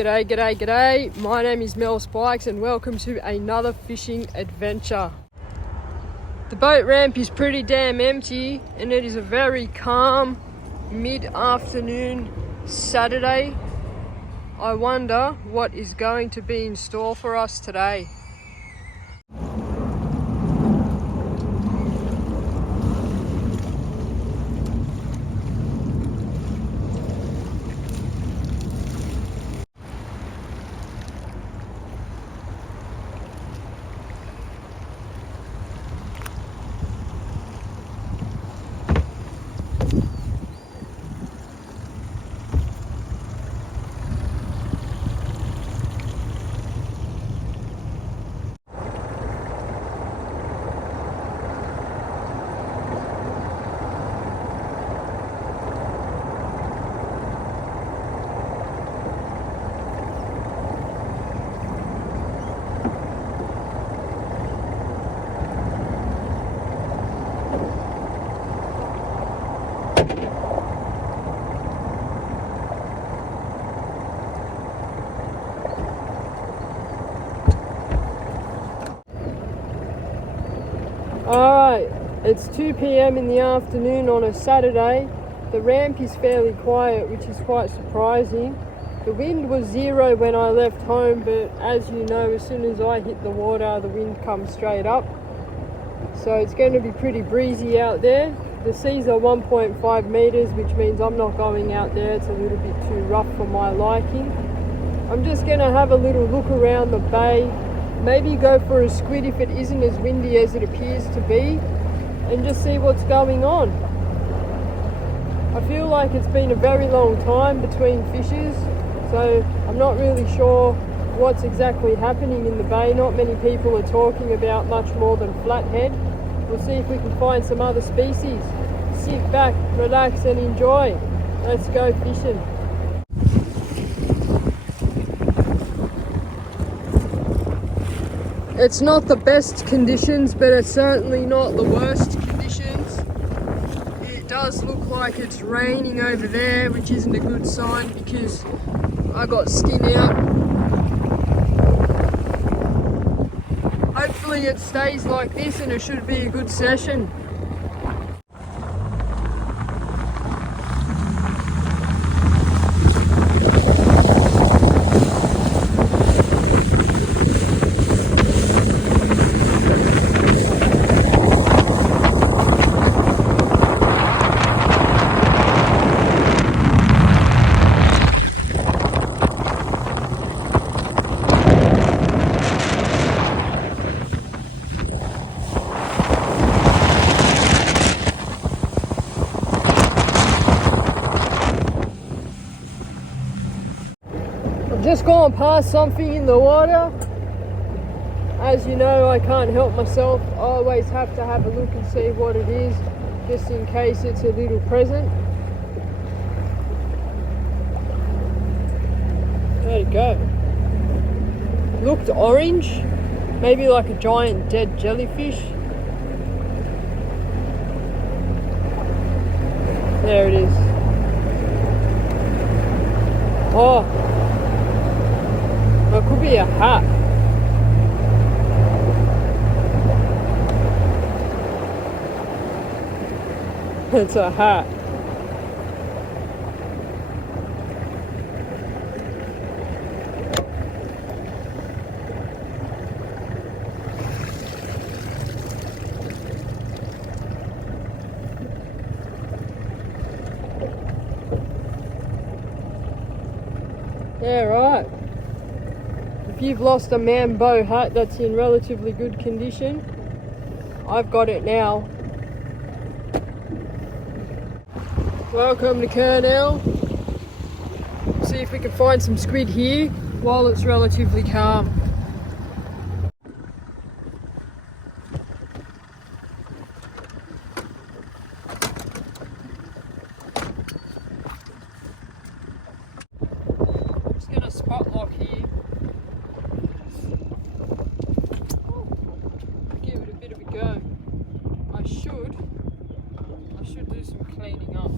G'day, g'day, g'day. My name is Mel Spikes and welcome to another fishing adventure. The boat ramp is pretty damn empty and it is a very calm mid-afternoon Saturday. I wonder what is going to be in store for us today. Alright, it's 2 p.m. in the afternoon on a Saturday. The ramp is fairly quiet, which is quite surprising. The wind was zero when I left home, but as you know, as soon as I hit the water, the wind comes straight up. So it's going to be pretty breezy out there. The seas are 1.5 meters, which means I'm not going out there. It's a little bit too rough for my liking. I'm just going to have a little look around the bay. Maybe go for a squid if it isn't as windy as it appears to be, and just see what's going on. I feel like it's been a very long time between fishes, so I'm not really sure what's exactly happening in the bay. Not many people are talking about much more than flathead. We'll see if we can find some other species. Sit back, relax and enjoy. Let's go fishing. It's not the best conditions, but it's certainly not the worst conditions. It does look like it's raining over there, which isn't a good sign because I got skin out. Hopefully it stays like this and it should be a good session. Just gone past something in the water. As you know, I can't help myself. I always have to have a look and see what it is, just in case it's a little present. There you go. Looked orange, maybe like a giant dead jellyfish. There it is. Oh. It could be a hat. It's a hat. Yeah, right. If you've lost a Mambo hat that's in relatively good condition, I've got it now. Welcome to Kernel. See if we can find some squid here while it's relatively calm. I'm just going to spot lock here. Go. I should do some cleaning up.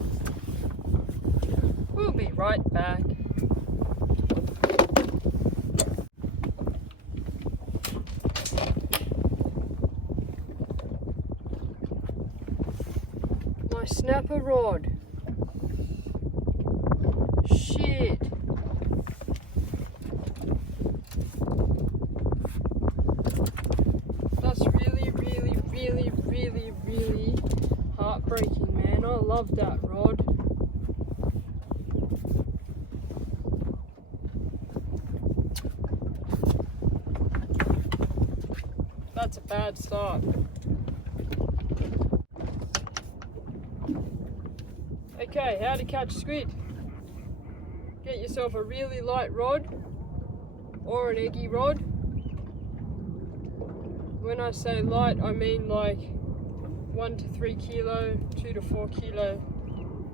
We'll be right back. snapper rod. Shit. That's really heartbreaking, man. I love that rod. That's a bad start. Okay, how to catch squid. Get yourself a really light rod or an eggy rod. When I say light, I mean like 1 to 3 kilo, 2 to 4 kilo.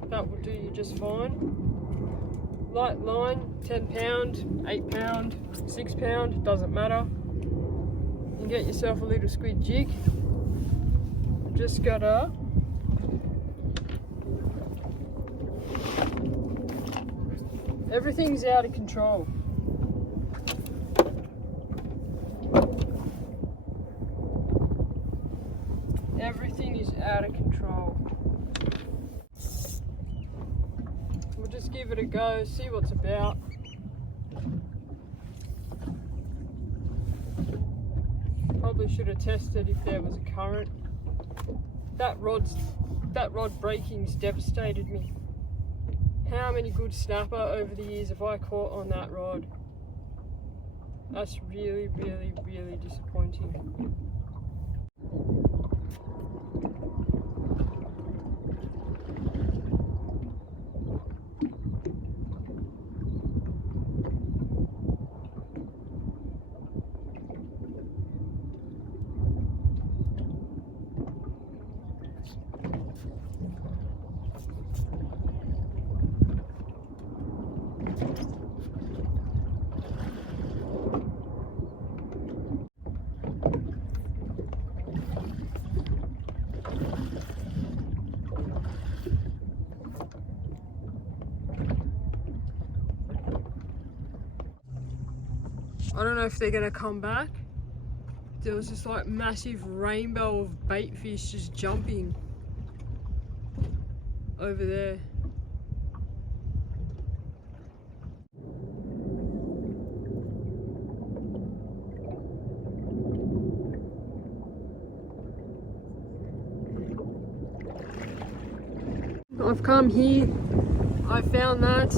That will do you just fine. Light line, 10 pound, 8 pound, 6 pound, doesn't matter. You can get yourself a little squid jig. Just gotta everything's out of control. Everything is out of control. We'll just give it a go, see what's about. Probably should have tested if there was a current. That rod breaking's devastated me. How many good snapper over the years have I caught on that rod? That's really disappointing. I don't know if they're gonna come back. There was this like massive rainbow of bait fish just jumping over there. I've come here, I found that.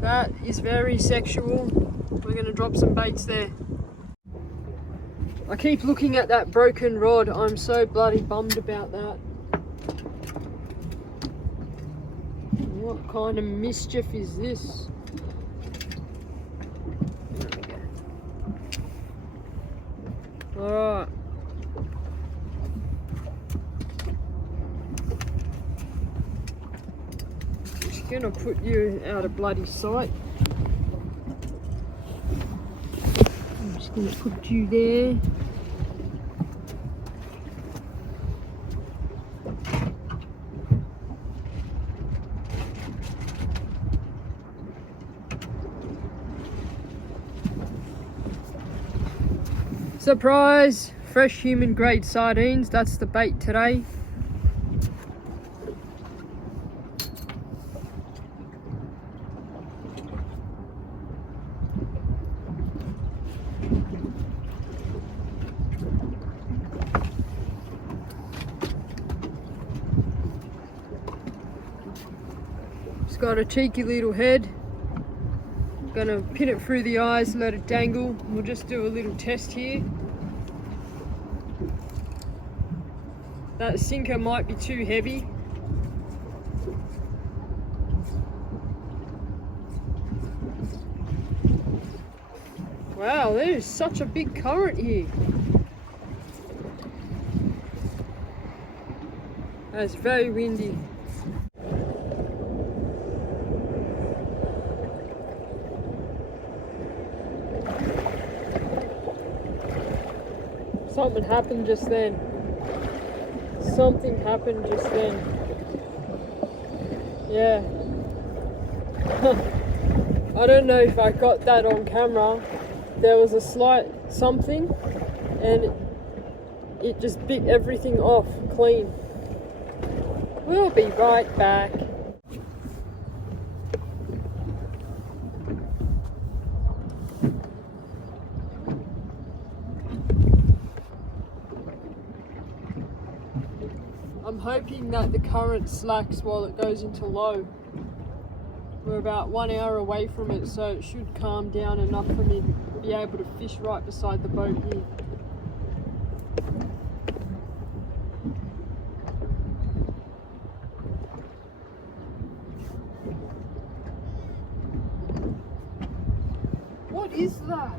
That is very sexual. We're gonna drop some baits there. I keep looking at that broken rod. I'm so bloody bummed about that. What kind of mischief is this? There we go. Alright. Just gonna put you out of bloody sight. I'm just going to put you there. Surprise! Fresh human grade sardines, that's the bait today. It's got a cheeky little head. Gonna pin it through the eyes, let it dangle. We'll just do a little test here. That sinker might be too heavy. Wow, there is such a big current here. It's very windy. Something happened just then. Something happened just then. Yeah. I don't know if I got that on camera. There was a slight something and it just bit everything off clean. We'll be right back. I'm hoping that the current slacks while it goes into low. We're about 1 hour away from it, so it should calm down enough for me to be able to fish right beside the boat here. What is that?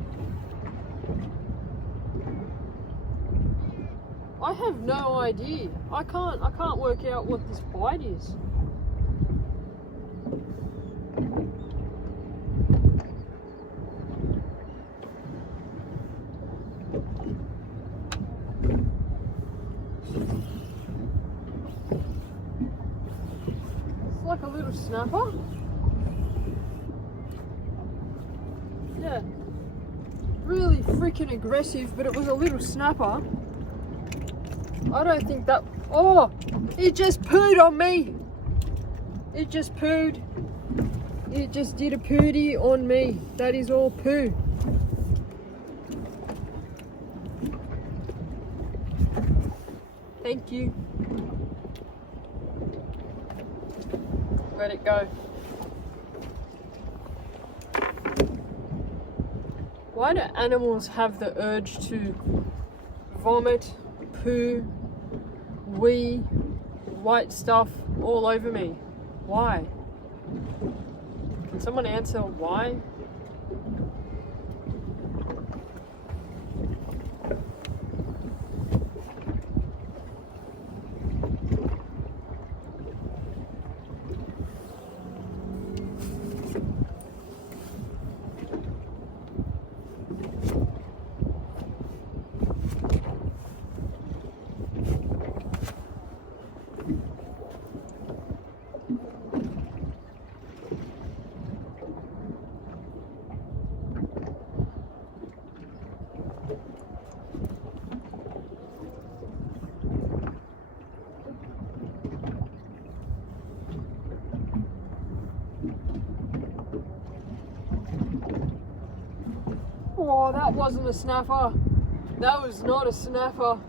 I have no idea. I can't work out what this bite is. It's like a little snapper. Yeah. Really freaking aggressive, but it was a little snapper. I don't think that... Oh! It just pooed on me! It just pooed. It just did a pooty on me. That is all poo. Thank you. Let it go. Why do animals have the urge to vomit, poo, wee, white stuff all over me? Why? Can someone answer why? Oh, that wasn't a snapper. That was not a snapper.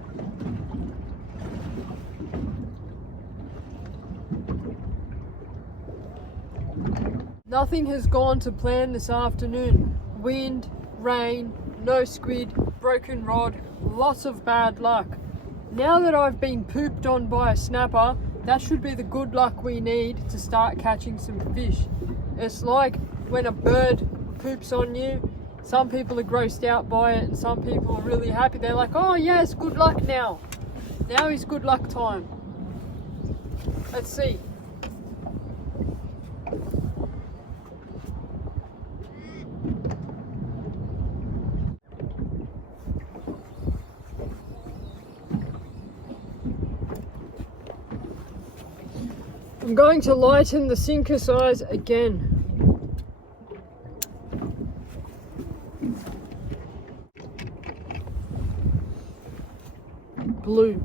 Nothing has gone to plan this afternoon. Wind, rain, no squid, broken rod, lots of bad luck. Now that I've been pooped on by a snapper, that should be the good luck we need to start catching some fish. It's like when a bird poops on you. Some people are grossed out by it and some people are really happy. They're like, oh yes, good luck now. Now is good luck time. Let's see. I'm going to lighten the sinker size again. Blue.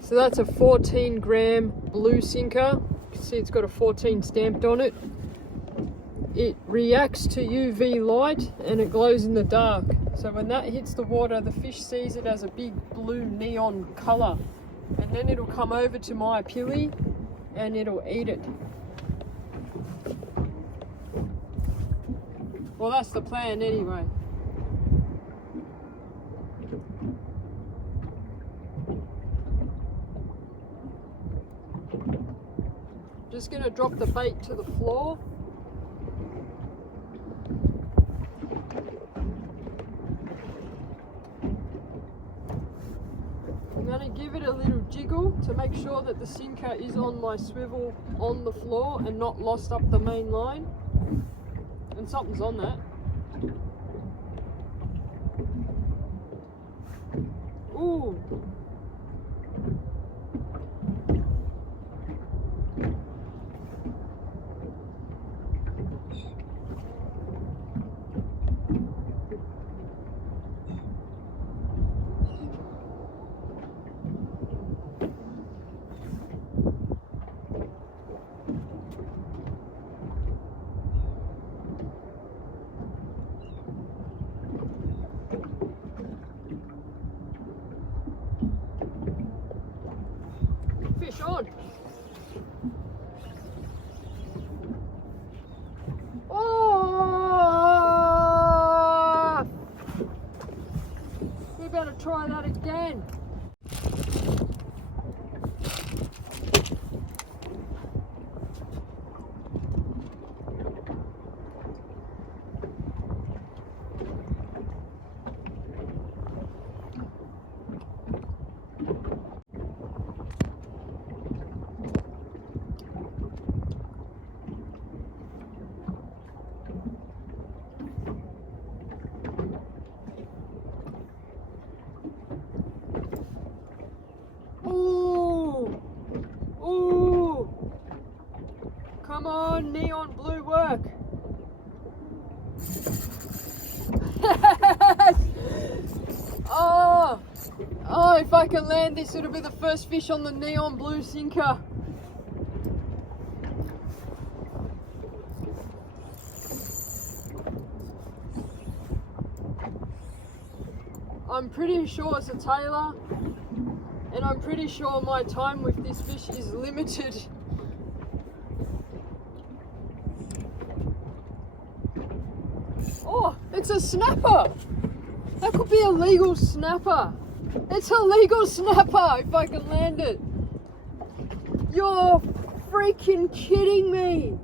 So that's a 14 gram blue sinker. You can see it's got a 14 stamped on it. It reacts to UV light and it glows in the dark. So when that hits the water, the fish sees it as a big blue neon color. And then it'll come over to my pili and it'll eat it. Well, that's the plan anyway. Just going to drop the bait to the floor. I'm going to give it a little jiggle to make sure that the sinker is on my swivel on the floor and not lost up the main line. And something's on that. Ooh. better try that again. Come on, neon blue work. Oh, if I can land this, it'll be the first fish on the neon blue sinker. I'm pretty sure it's a Tailor, and I'm pretty sure my time with this fish is limited. Oh, it's a snapper! That could be a legal snapper. It's a legal snapper if I can land it. You're freaking kidding me.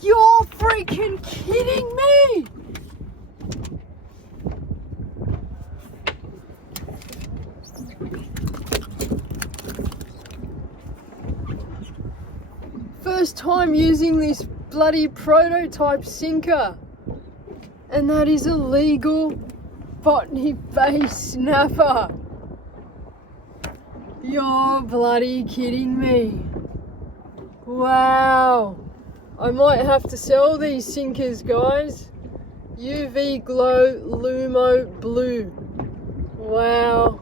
You're freaking kidding me. First time using this bloody prototype sinker, and that is a legal Botany Bay snapper. You're bloody kidding me. Wow, I might have to sell these sinkers, guys. UV Glow Lumo Blue. Wow.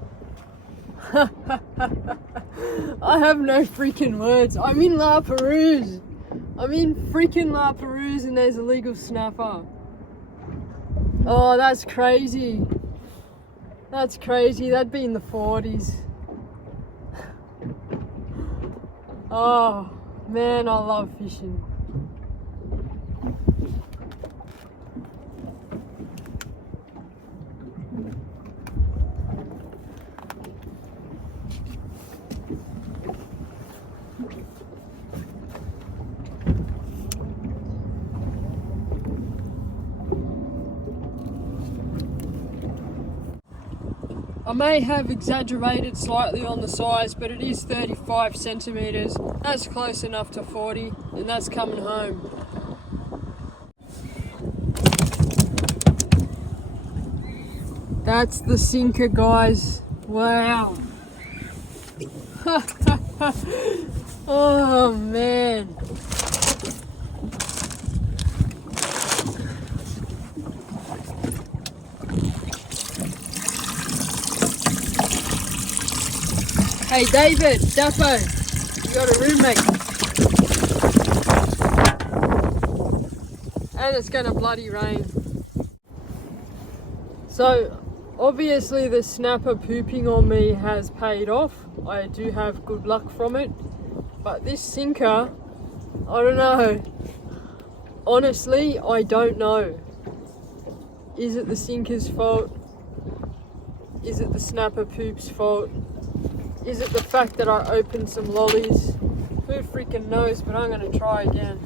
I have no freaking words. I'm in La Perouse. I'm in freaking La Perouse and there's a legal snapper. Oh, that's crazy. That's crazy. That'd be in the 40s. Oh, man, I love fishing. I may have exaggerated slightly on the size, but it is 35 centimetres. That's close enough to 40, and that's coming home. That's the sinker, guys. Wow. Oh, man. Hey David, Dappo, you got a roommate. And it's gonna bloody rain. So, obviously the snapper pooping on me has paid off. I do have good luck from it. But this sinker, I don't know. Honestly, I don't know. Is it the sinker's fault? Is it the snapper poop's fault? Is it the fact that I opened some lollies? Who freaking knows, but I'm gonna try again.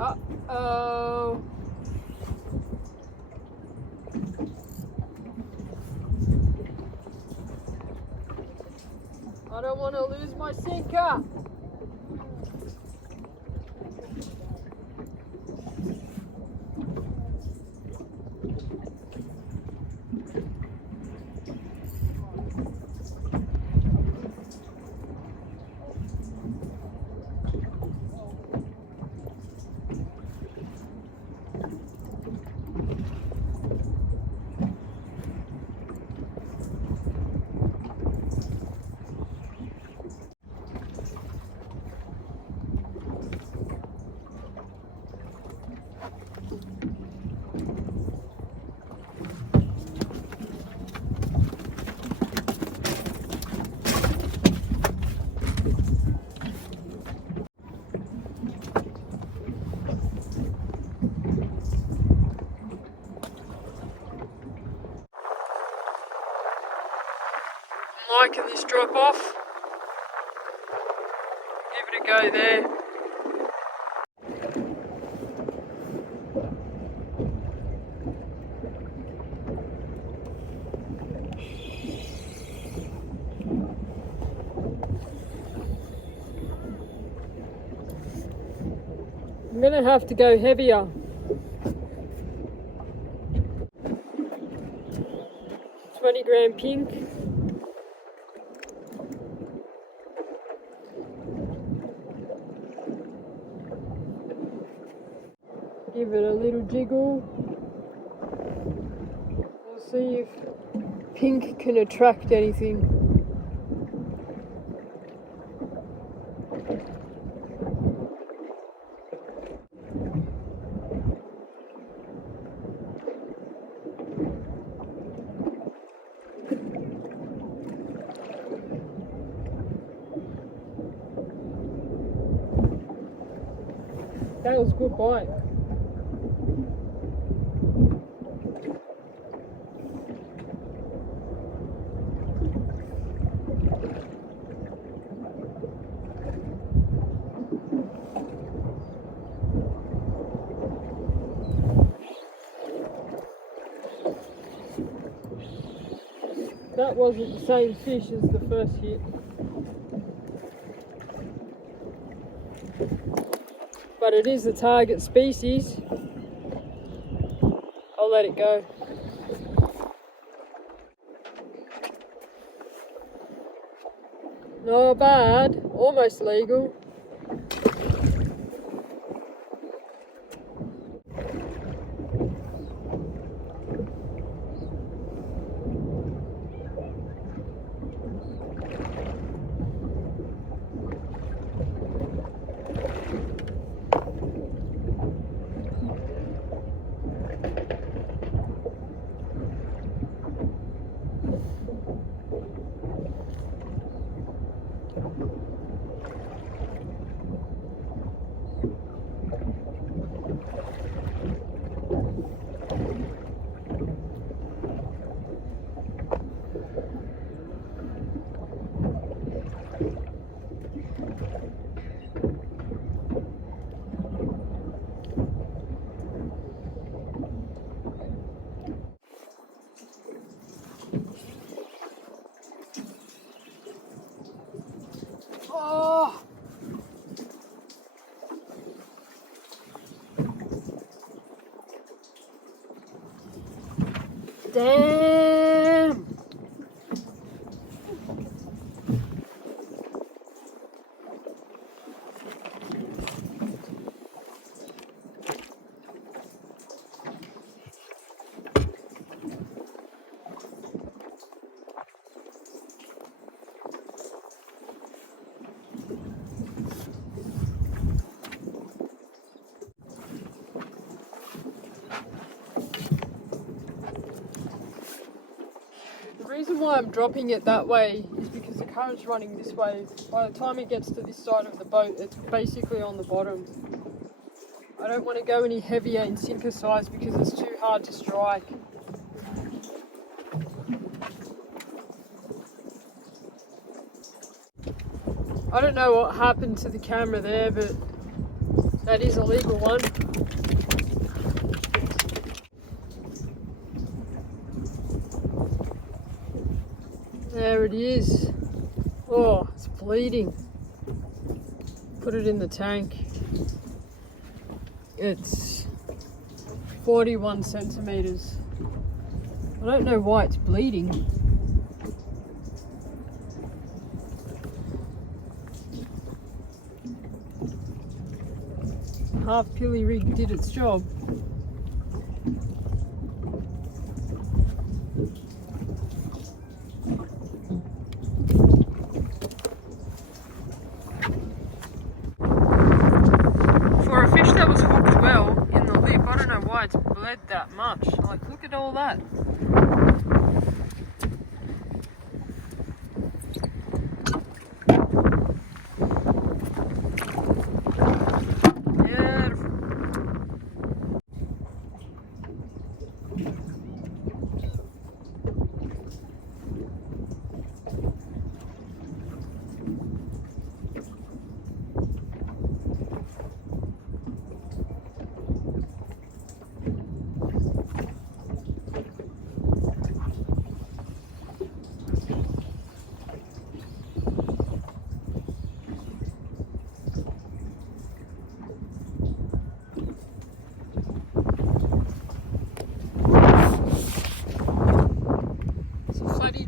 Uh-oh. I don't want to lose my sinker. Liking this drop off. Give it a go there. I'm gonna have to go heavier. $20 pink. Give it a little jiggle. We'll see if pink can attract anything. That was a good bite. That wasn't the same fish as the first hit. But it is the target species. I'll let it go. Not bad, almost legal. Oh! Damn! The reason why I'm dropping it that way is because the current's running this way. By the time it gets to this side of the boat, it's basically on the bottom. I don't want to go any heavier in sinker size because it's too hard to strike. I don't know what happened to the camera there, but That is a legal one. There it is. Oh, it's bleeding. Put it in the tank. It's 41 centimeters. I don't know why it's bleeding. Half pilly rig did its job. For a fish that was hooked well in the lip, I don't know why it's bled that much. Like, look at all that.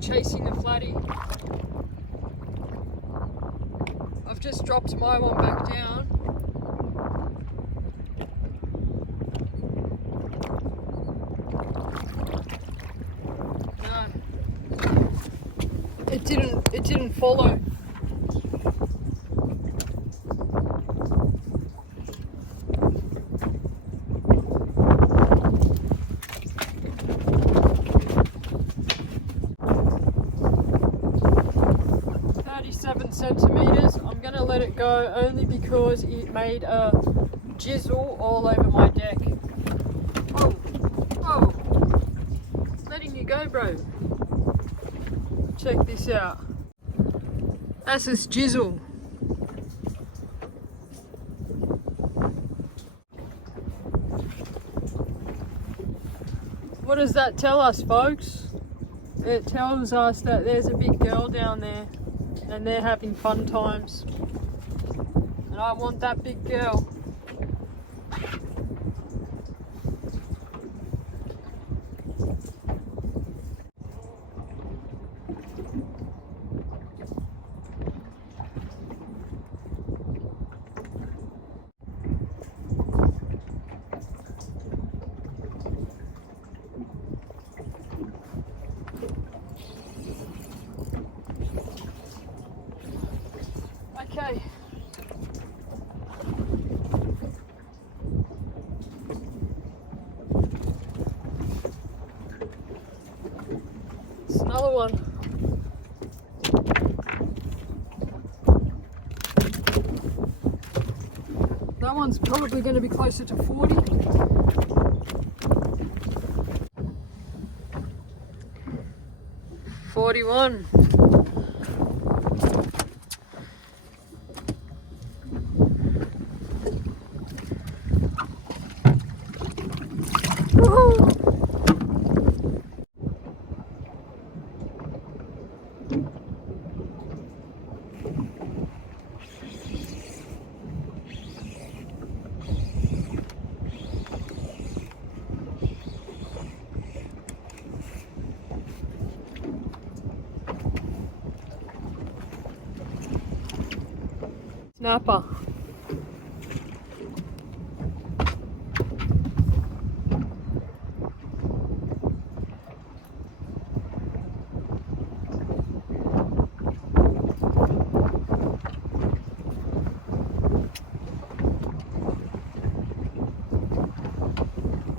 Chasing a flatty. I've just dropped my one back down. No, it didn't follow. Centimeters. I'm gonna let it go only because it made a jizzle all over my deck. Oh, oh, letting you go, bro. Check this out. That's this jizzle. What does that tell us, folks? It tells us that there's a big girl down there and they're having fun times. And I want that big girl. Okay. It's another one. That one's probably going to be closer to 40. $41. Snapper.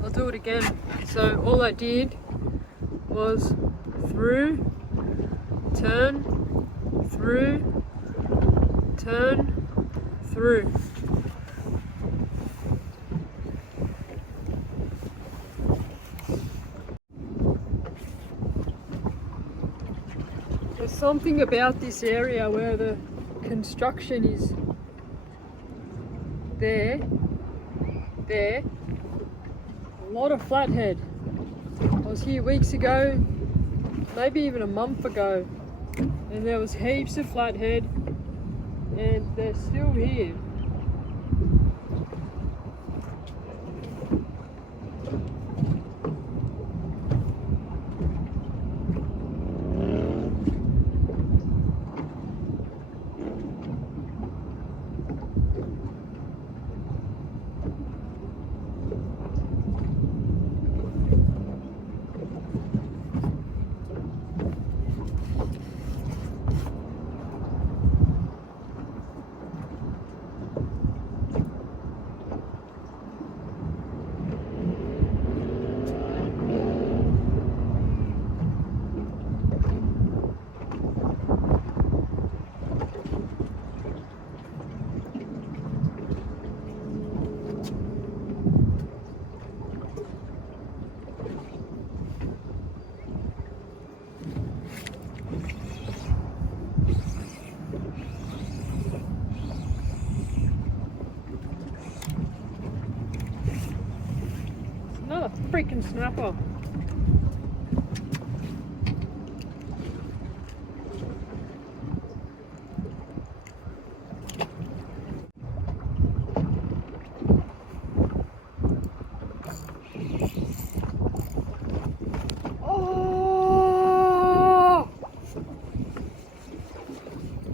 I'll do it again. So all I did was through, turn, through, turn, through. There's something about this area where the construction is there there. A lot of flathead. I was here weeks ago, maybe even a month ago, and there was heaps of flathead, and they're still here. Another freaking snapper. Oh!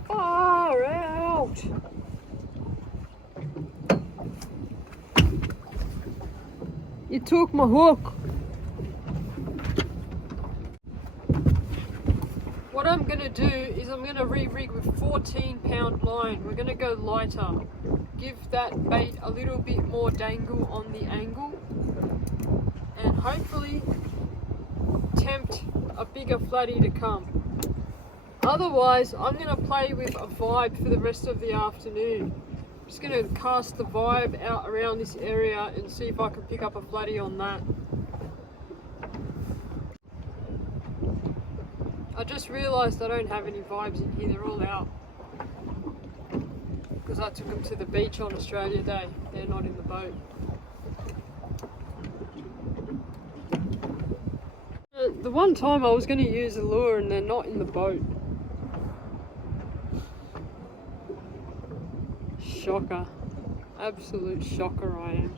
Far out! You took my hook. What I'm gonna do is I'm gonna re-rig with 14-pound line. We're gonna go lighter. Give that bait a little bit more dangle on the angle, and hopefully tempt a bigger flatty to come. Otherwise, I'm gonna play with a vibe for the rest of the afternoon. Just gonna cast the vibe out around this area and see if I can pick up a flatty on that. I just realised I don't have any vibes in here, they're all out. Because I took them to the beach on Australia Day, they're not in the boat. The one time I was going to use a lure and they're not in the boat. Shocker. Absolute shocker I am.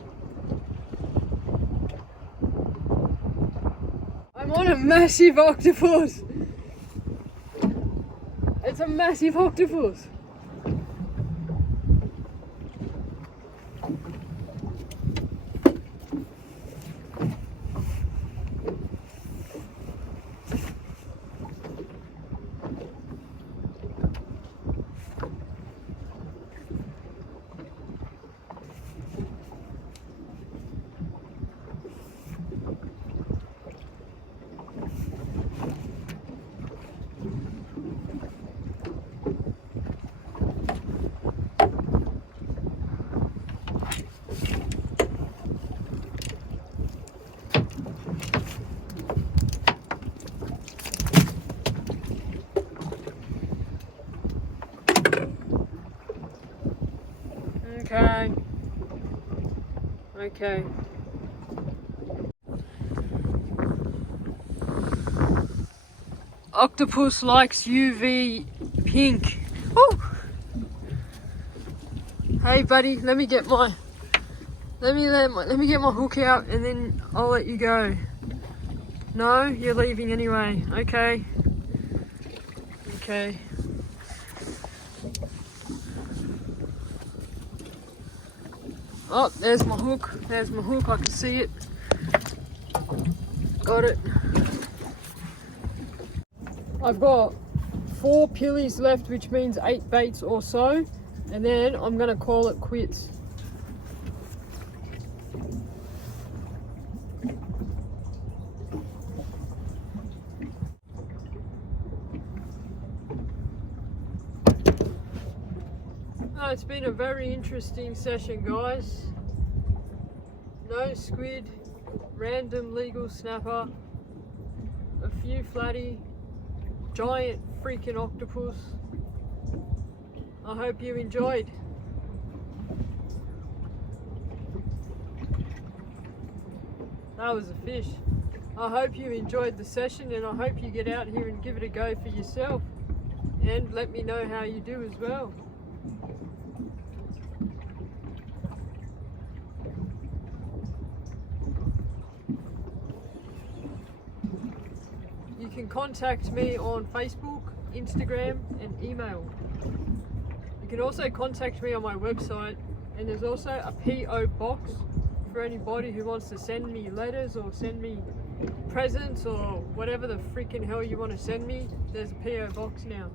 I'm on a massive octopus! It's a massive octopus! Okay. Octopus likes UV pink. Oh! Hey buddy, let me get my hook out and then I'll let you go. No, you're leaving anyway. Okay. Okay. Oh, there's my hook. There's my hook. I can see it. Got it. I've got 4 pillies left, which means 8 baits or so, and then I'm gonna call it quits. Oh, it's been a very interesting session, guys. No squid, random legal snapper, a few flatty, giant freaking octopus. I hope you enjoyed. That was a fish. I hope you enjoyed the session, and I hope you get out here and give it a go for yourself. And let me know how you do as well. You can contact me on Facebook, Instagram, and email. You can also contact me on my website, and there's also a PO box for anybody who wants to send me letters or send me presents or whatever the freaking hell you want to send me. There's a PO box now.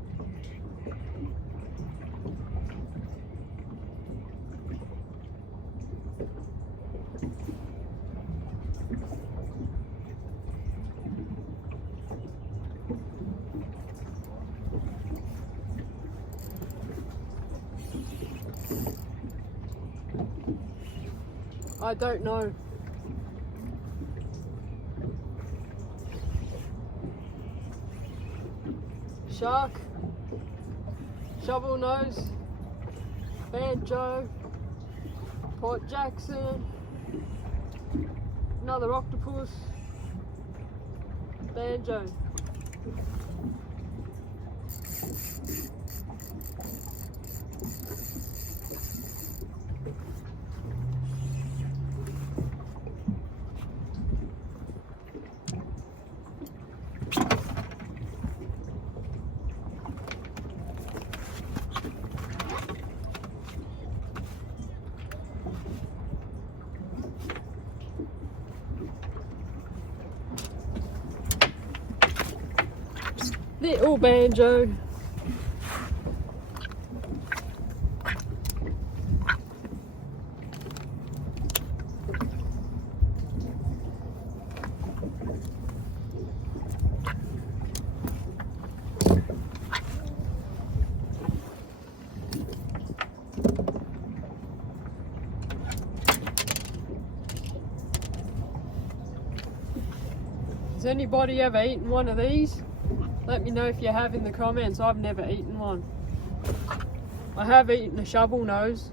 I don't know. Shark, shovel nose, banjo, Port Jackson, another octopus, banjo. Little banjo. Has anybody ever eaten one of these? Let me know if you have in the comments. I've never eaten one. I have eaten a shovel nose.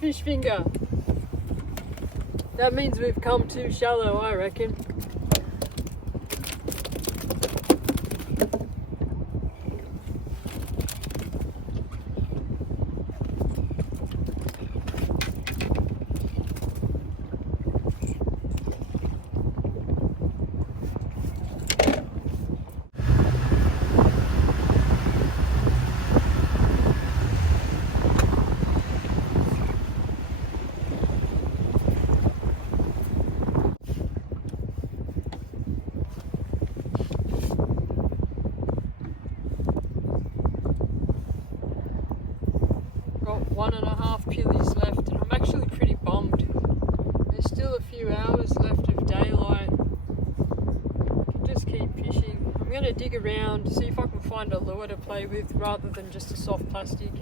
Fish finger. That means we've come too shallow, I reckon. Got 1.5 pillies left, and I'm actually pretty bummed. There's still a few hours left of daylight. I can just keep fishing. I'm going to dig around, see if I can find a lure to play with rather than just a soft plastic.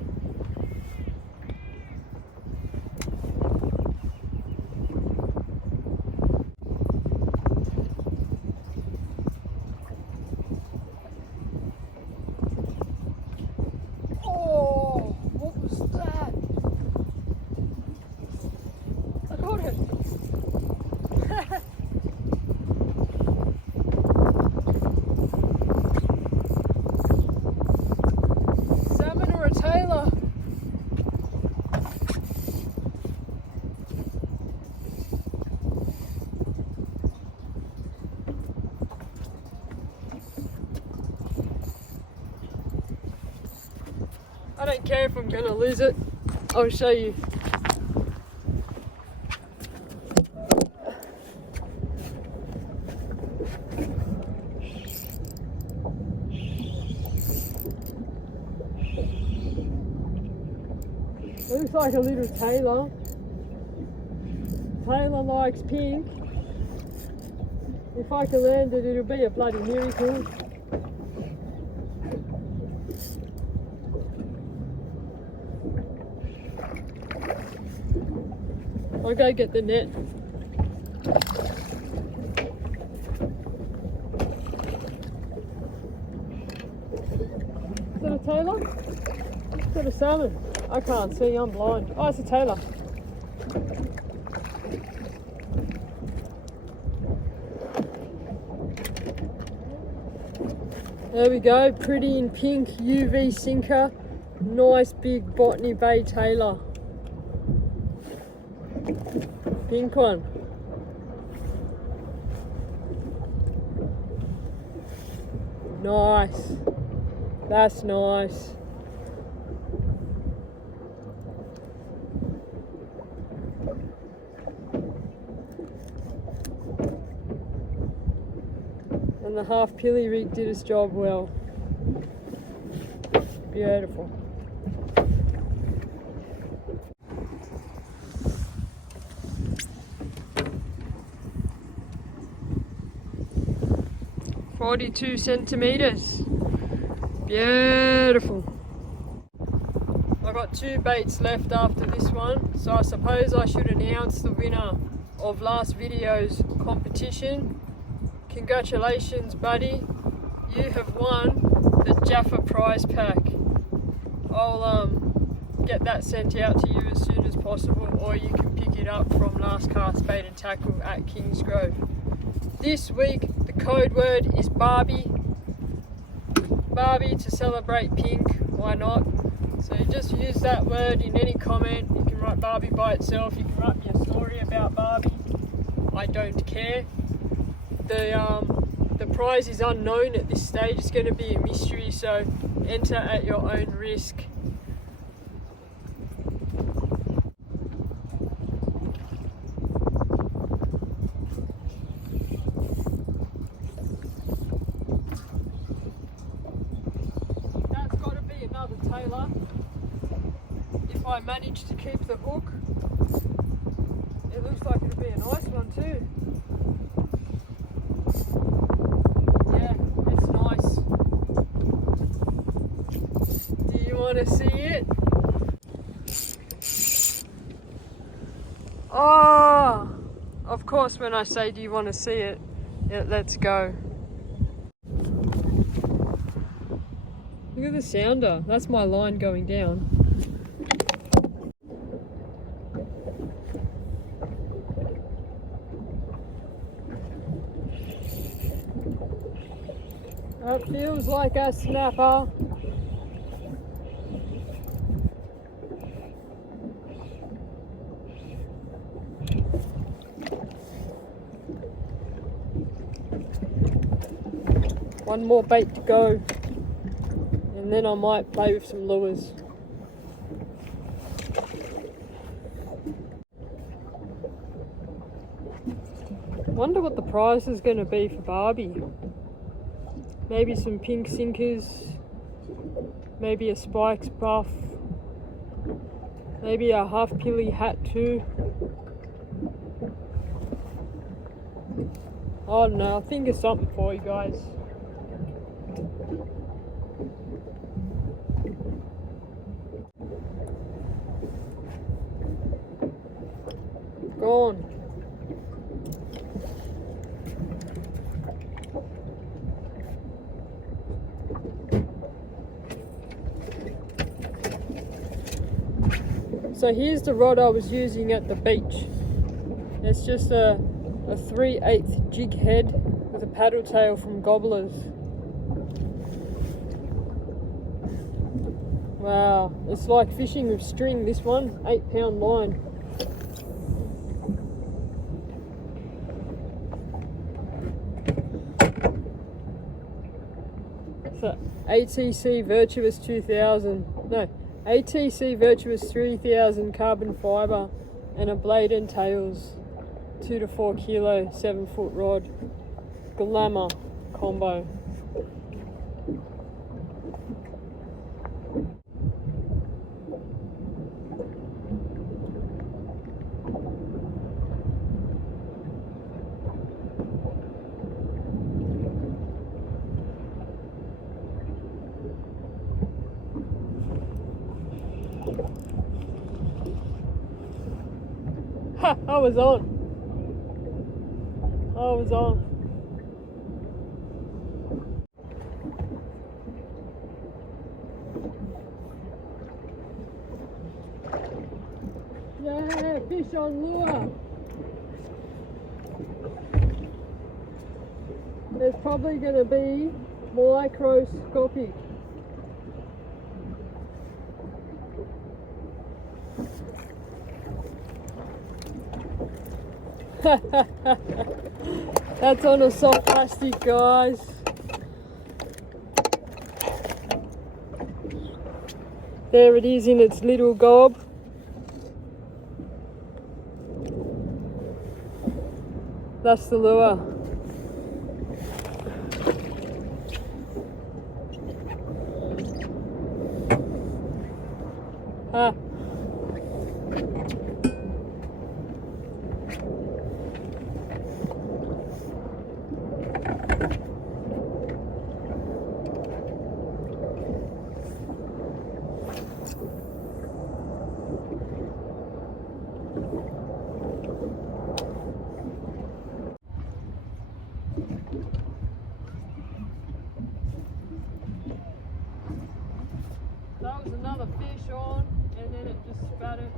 Tailor. I don't care if I'm going to lose it. I'll show you. Looks like a little Tailor. Tailor likes pink. If I can land it, it'll be a bloody miracle. I'll go get the net. Is that a Tailor? Is that a salmon? I can't see, I'm blind. Oh, it's a Tailor. There we go, pretty in pink UV sinker. Nice big Botany Bay Tailor. Pink one. Nice. That's nice. And the half pilly rig did its job well. Beautiful. "42 centimeters. Beautiful. I've got 2 baits left after this one, so I suppose I should announce the winner of last video's competition. Congratulations, buddy. You have won the Jaffa prize pack. I'll get that sent out to you as soon as possible, or you can pick it up from Last Cast Bait and Tackle at Kingsgrove. This week the code word is Barbie. Barbie to celebrate pink, why not? So you just use that word in any comment. You can write Barbie by itself, you can write me a story about Barbie. I don't care. The prize is unknown at this stage, it's going to be a mystery, so enter at your own risk. That's got to be another Tailor. If I manage to keep the hook, it looks like it'll be a nice one too. Want to see it? Oh, of course when I say do you want to see it, let's go. Look at the sounder, that's my line going down. That feels like a snapper. One more bait to go, and then I might play with some lures. Wonder what the prize is going to be for Barbie. Maybe some pink sinkers, maybe a spikes buff, maybe a half pilly hat too. I don't know, I'll think of something for you guys. Gone. So here's the rod I was using at the beach. It's just a 3/8 jig head with a paddle tail from Gobblers. Wow, it's like fishing with string, this one, 8-pound line. So ATC Virtuous 2000, no, ATC Virtuous 3000 carbon fibre and a blade and tails, 2 to 4 kilo, 7-foot rod, glamour combo. Ha! I was on. I was off. Yeah, fish on lure. There's probably going to be microscopic. That's on a soft plastic, guys. There it is in its little gob. That's the lure. Ah. That was another fish on, and then it just spat it.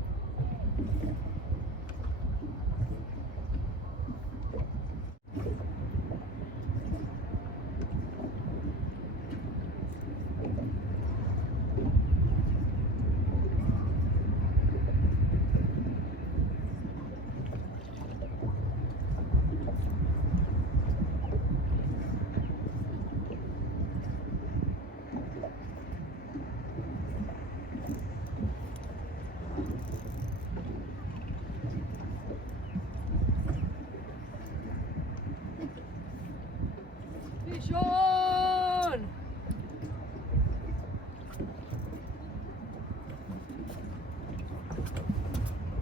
Fish on!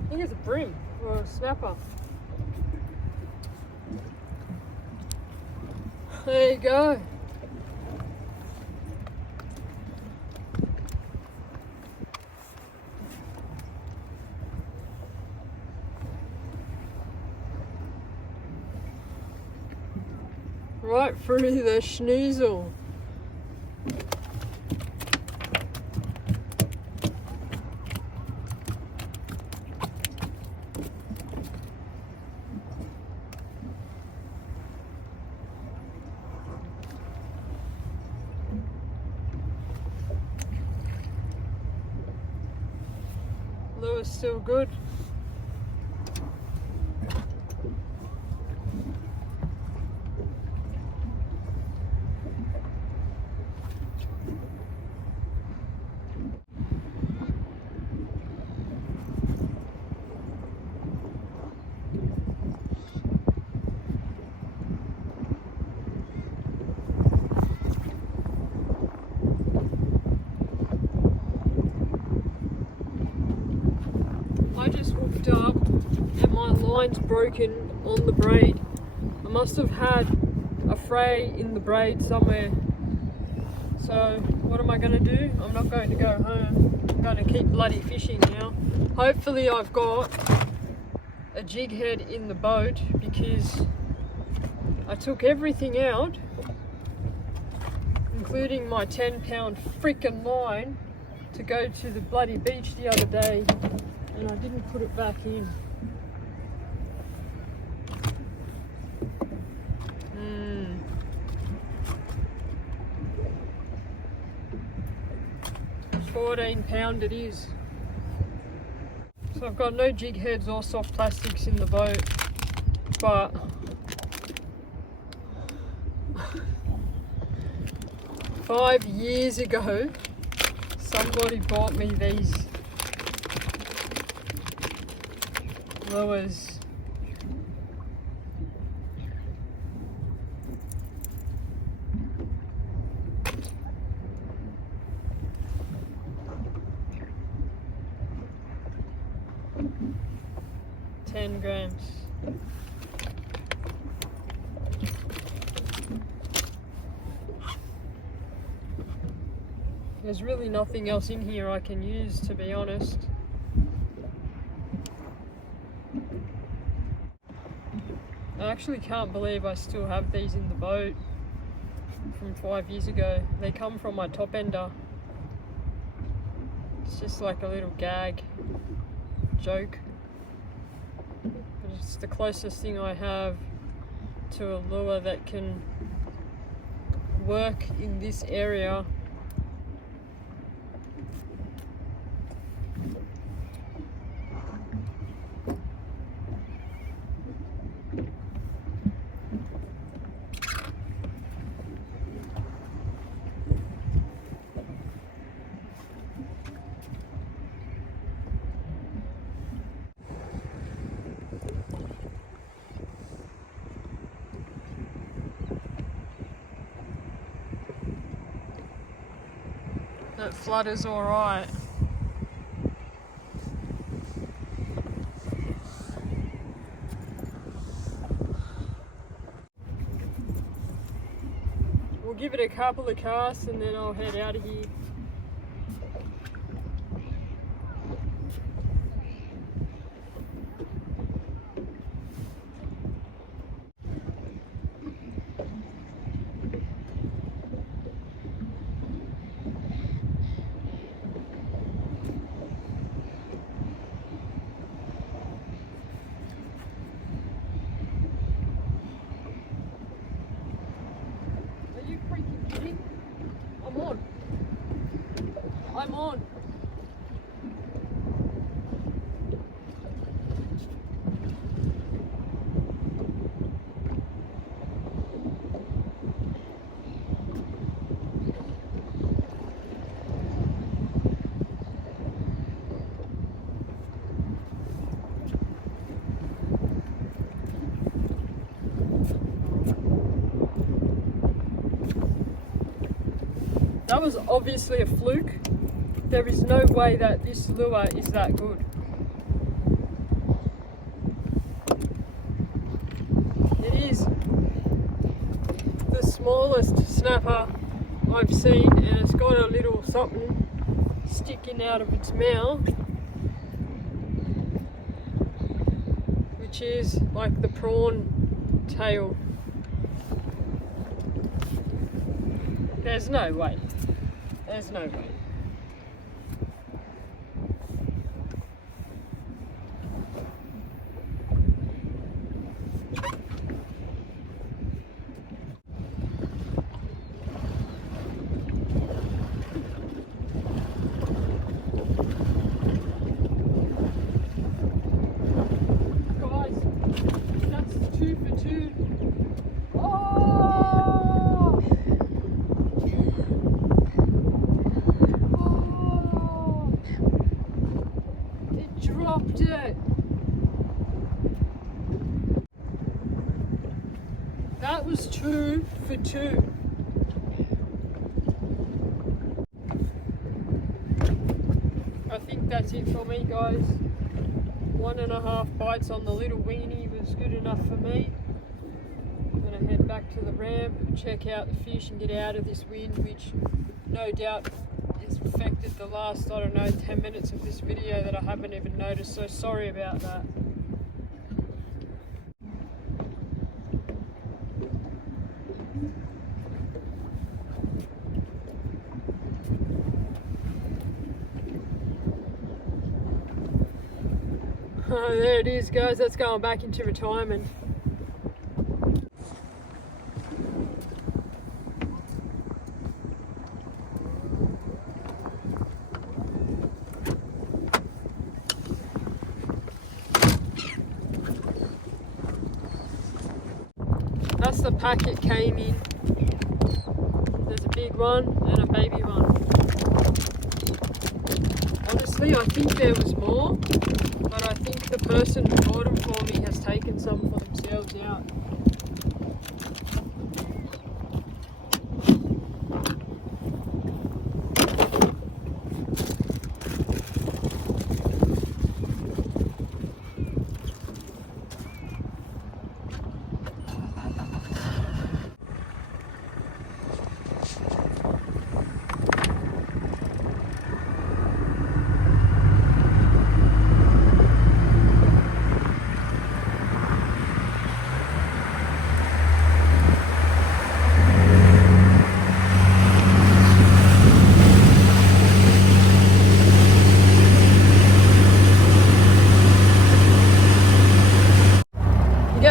I think it's a bream or a snapper. There you go. Right through the schnoozle. Lure's still good. I just hooked up and my line's broken on the braid. I must have had a fray in the braid somewhere. So what am I going to do? I'm not going to go home. I'm going to keep bloody fishing now. Hopefully I've got a jig head in the boat because I took everything out, including my 10-pound frickin' line, to go to the bloody beach the other day. And I didn't put it back in. 14-pound it is. So I've got no jig heads or soft plastics in the boat, but five years ago somebody bought me these lures. $10 grams. There's really nothing else in here I can use, to be honest. I actually can't believe I still have these in the boat from 5 years ago. They come from my top ender. It's just like a little gag joke. But it's the closest thing I have to a lure that can work in this area. That flutter's alright. We'll give it a couple of casts and then I'll head out of here. I'm on. That was obviously a fluke. There is no way that this lure is that good. It is the smallest snapper I've seen, and it's got a little something sticking out of its mouth, which is like the prawn tail. There's no way. There's no way. That was 2 for 2. I think that's it for me, guys. 1.5 bites on the little weenie was good enough for me. I'm going to head back to the ramp, check out the fish and get out of this wind, which no doubt has affected the last, I don't know, 10 minutes of this video that I haven't even noticed, so sorry about that. Oh, there it is, guys. That's going back into retirement. That's the pack it came in. There's a big one and a baby one. Honestly, I think there was more. But I think the person who bought them for me has taken some for themselves out.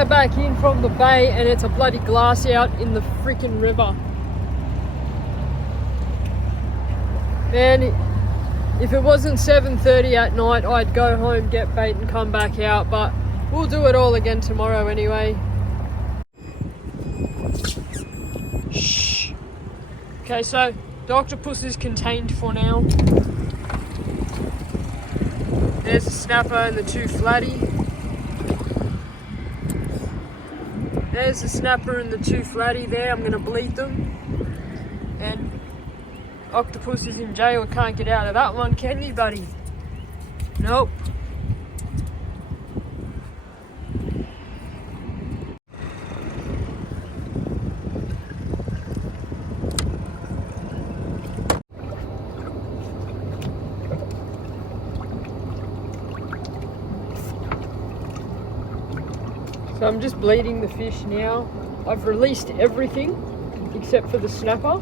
get back in from the bay and it's a bloody glass out in the freaking river. Man, if it wasn't 7:30 at night, I'd go home, get bait and come back out, but we'll do it all again tomorrow anyway. Shh. Okay, so the octopus is contained for now. There's a snapper and the two flatty. There's the snapper and the two flatty there. I'm going to bleed them. And octopus is in jail. Can't get out of that one, can he, buddy? Nope. So I'm just bleeding the fish now. I've released everything except for the snapper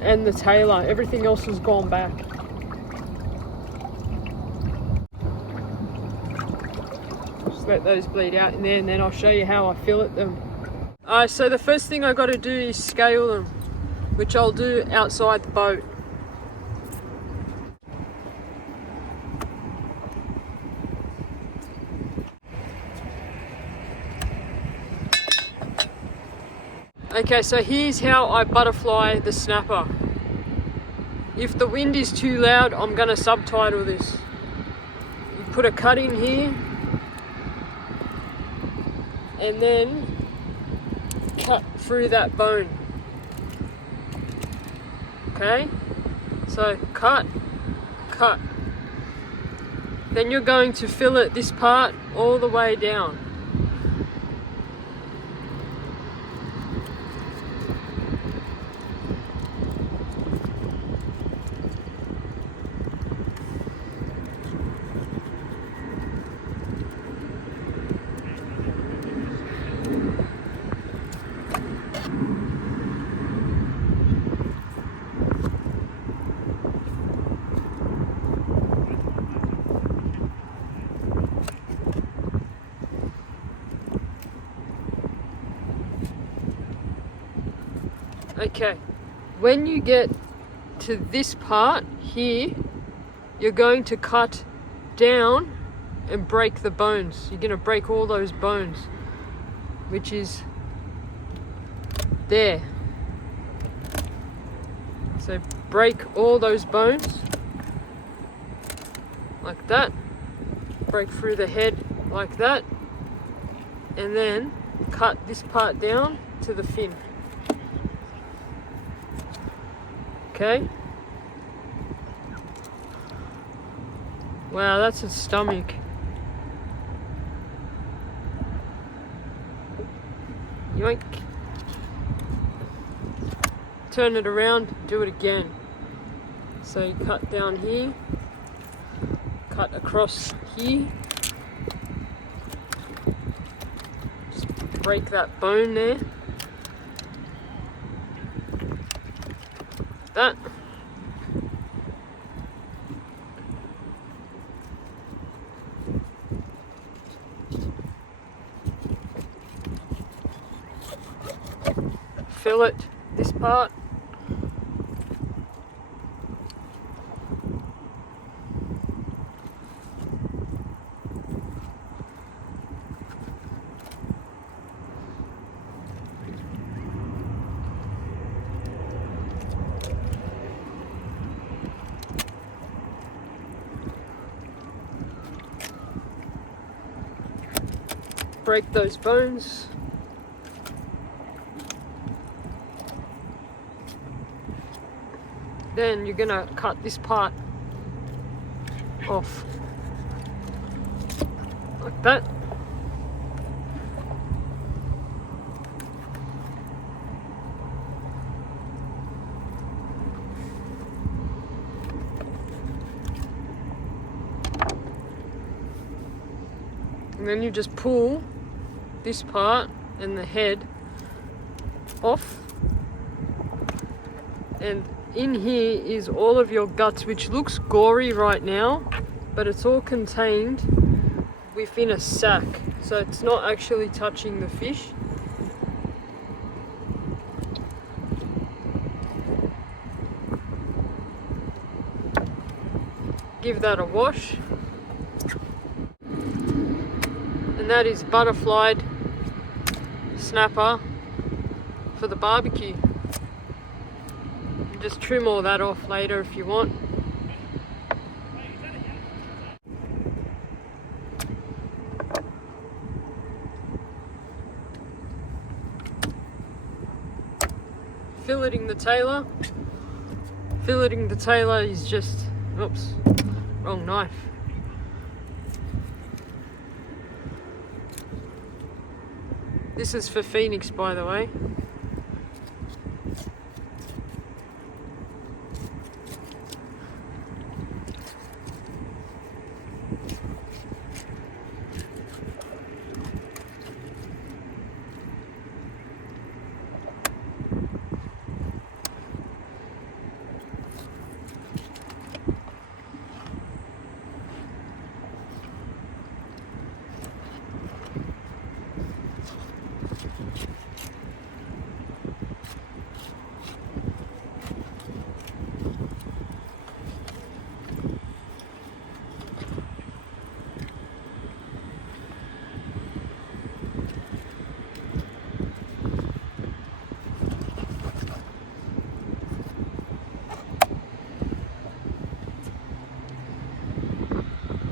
and the Tailor. Everything else has gone back. Just let those bleed out in there and then I'll show you how I fillet them. So the first thing I got to do is scale them, which I'll do outside the boat. Okay, so here's how I butterfly the snapper. If the wind is too loud, I'm going to subtitle this. You put a cut in here and then cut through that bone. Okay, so cut, cut. Then you're going to fillet this part all the way down. Okay, when you get to this part here, you're going to cut down and break the bones. You're going to break all those bones, which is there. So break all those bones like that, break through the head like that, and then cut this part down to the fin. Okay. Wow, that's its stomach. Yoink. Turn it around, do it again. So you cut down here, cut across here. Just break that bone there. That. Fillet this part. Break those bones. Then you're gonna cut this part off like that. And then you just pull this part and the head off, and in here is all of your guts, which looks gory right now, but it's all contained within a sack. so it's not actually touching the fish. Give that a wash. And that is butterflied snapper for the barbecue. And just trim all that off later if you want. Filleting the Tailor. Filleting the Tailor is just, oops, wrong knife. This is for Phoenix, by the way.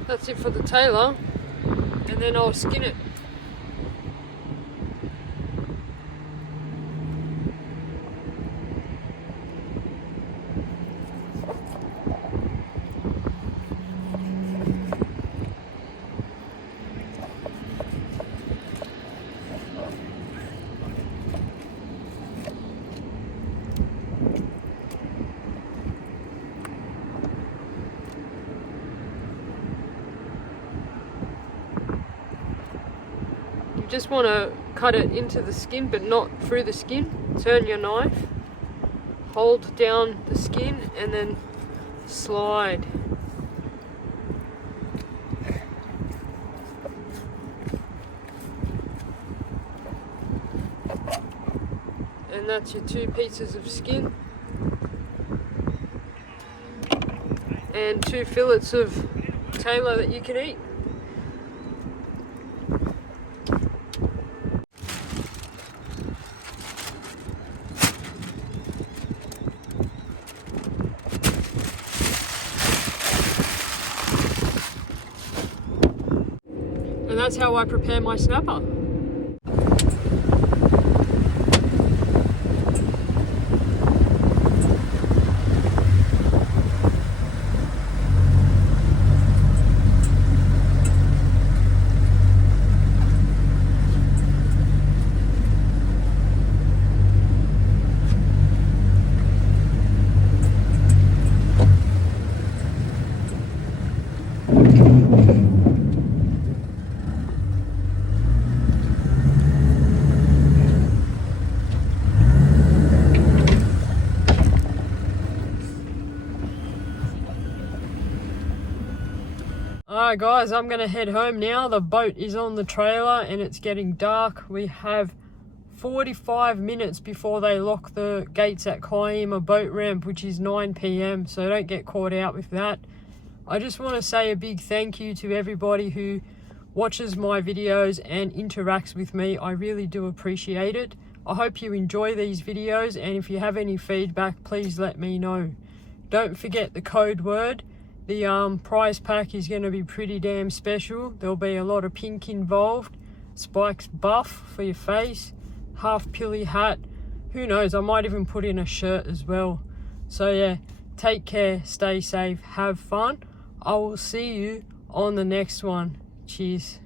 That's it for the Tailor, and then I'll skin it. You just want to cut it into the skin, but not through the skin. Turn your knife, hold down the skin, and then slide. And that's your 2 pieces of skin and 2 fillets of Tailor that you can eat. And that's how I prepare my snapper. Alright guys, I'm going to head home now. The boat is on the trailer and it's getting dark. We have 45 minutes before they lock the gates at Kaima boat ramp, which is 9 PM, so don't get caught out with that. I just want to say a big thank you to everybody who watches my videos and interacts with me. I really do appreciate it. I hope you enjoy these videos, and if you have any feedback, please let me know. Don't forget the code word. The prize pack is going to be pretty damn special. There'll be a lot of pink involved. Spike's buff for your face. Half pilly hat. Who knows, I might even put in a shirt as well. So yeah, take care, stay safe, have fun. I will see you on the next one. Cheers.